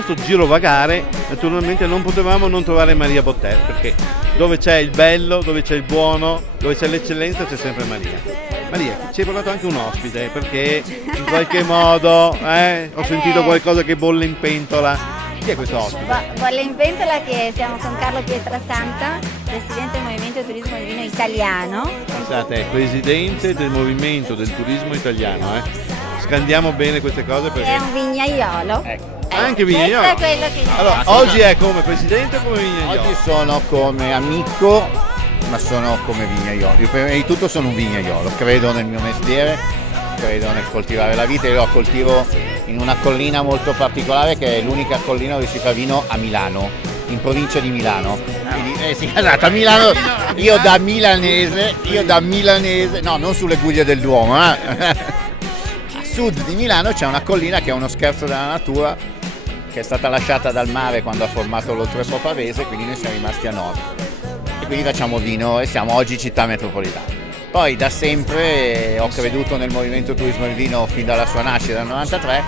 nostro girovagare naturalmente non potevamo non trovare Maria Bottè, perché dove c'è il bello, dove c'è il buono, dove c'è l'eccellenza c'è sempre Maria. Maria, ci hai portato anche un ospite, perché in qualche modo ho sentito qualcosa che bolle in pentola. Chi è questo ospite? Bolle in pentola, che siamo con Carlo Pietrasanta, presidente del Movimento Turismo del Vino Italiano. Pensate, è presidente del Movimento del Turismo Italiano, Scandiamo bene queste cose perché... È un vignaiolo. Ecco. Anche vignaiolo. Questo è quello che... Allora, oggi è come presidente o come vignaiolo? Oggi sono come amico, ma sono come vignaiolo. Io prima di tutto sono un vignaiolo, credo nel mio mestiere, credo nel coltivare la vite. Io la coltivo in una collina molto particolare, che è l'unica collina dove si fa vino a Milano, in provincia di Milano. Quindi, sì, esatto, a Milano, io da milanese, no, non sulle guglie del Duomo, a sud di Milano c'è una collina che è uno scherzo della natura, che è stata lasciata dal mare quando ha formato l'Oltrepo Pavese, quindi noi siamo rimasti a nord. E quindi facciamo vino e siamo oggi città metropolitana. Poi da sempre ho creduto nel Movimento Turismo del Vino fin dalla sua nascita nel 93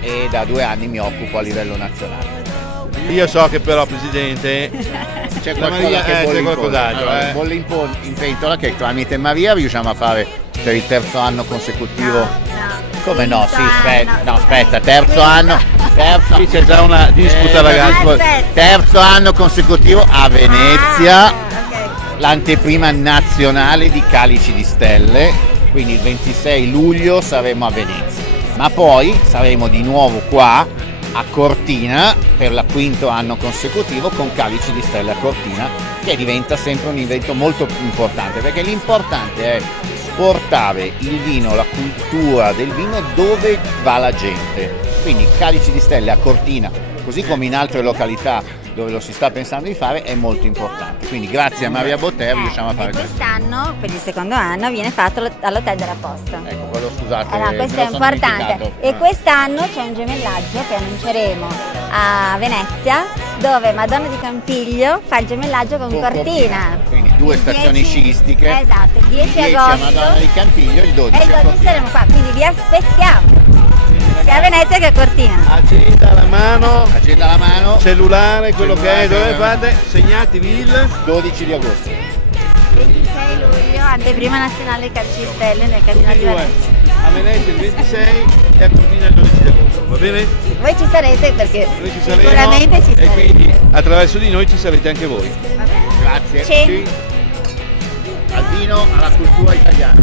e da 2 anni mi occupo a livello nazionale. Io so che però, Presidente, C'è la qualcosa Maria, che c'è bolle in qualcos'altro, pentola. Allora, bolle in pentola, che tramite Maria riusciamo a fare per il terzo anno consecutivo. Come no? Sì, aspetta, terzo anno. Qui c'è già una disputa, ragazzi. Terzo anno consecutivo a Venezia, l'anteprima nazionale di Calici di Stelle, quindi il 26 luglio saremo a Venezia, ma poi saremo di nuovo qua a Cortina per il 5º anno consecutivo con Calici di Stelle a Cortina, che diventa sempre un evento molto importante, perché l'importante è portare il vino, la cultura del vino dove va la gente. Quindi Calici di Stelle a Cortina, così come in altre località dove lo si sta pensando di fare, è molto importante. Quindi grazie a Maria Bottè riusciamo a fare questo. Quest'anno, per il secondo anno, viene fatto all'Hotel della Posta. Ecco, quello scusate. No, questo è importante. E quest'anno c'è un gemellaggio che annunceremo a Venezia, dove Madonna di Campiglio fa il gemellaggio con Cortina. Quindi 2 stazioni sciistiche. Esatto, il 10 a agosto. Madonna di Campiglio e il 12 E il a 12 Cortina. saremo qua, quindi vi aspettiamo. Sia a Venezia che a Cortina. Agenda alla mano, Agenda alla mano, cellulare, quello che è, dove Cellulare. fate, segnatevi il 12 di agosto. 26 luglio, anteprima nazionale Calci di Stelle nel Casino di Venezia. a Venezia il 26 e a Cortina il 12 di agosto, va bene? Voi ci sarete, perché Noi ci saremo sicuramente ci e sarete. quindi attraverso di noi ci sarete anche voi. Va bene. Grazie. Sì. Al vino, alla cultura italiana.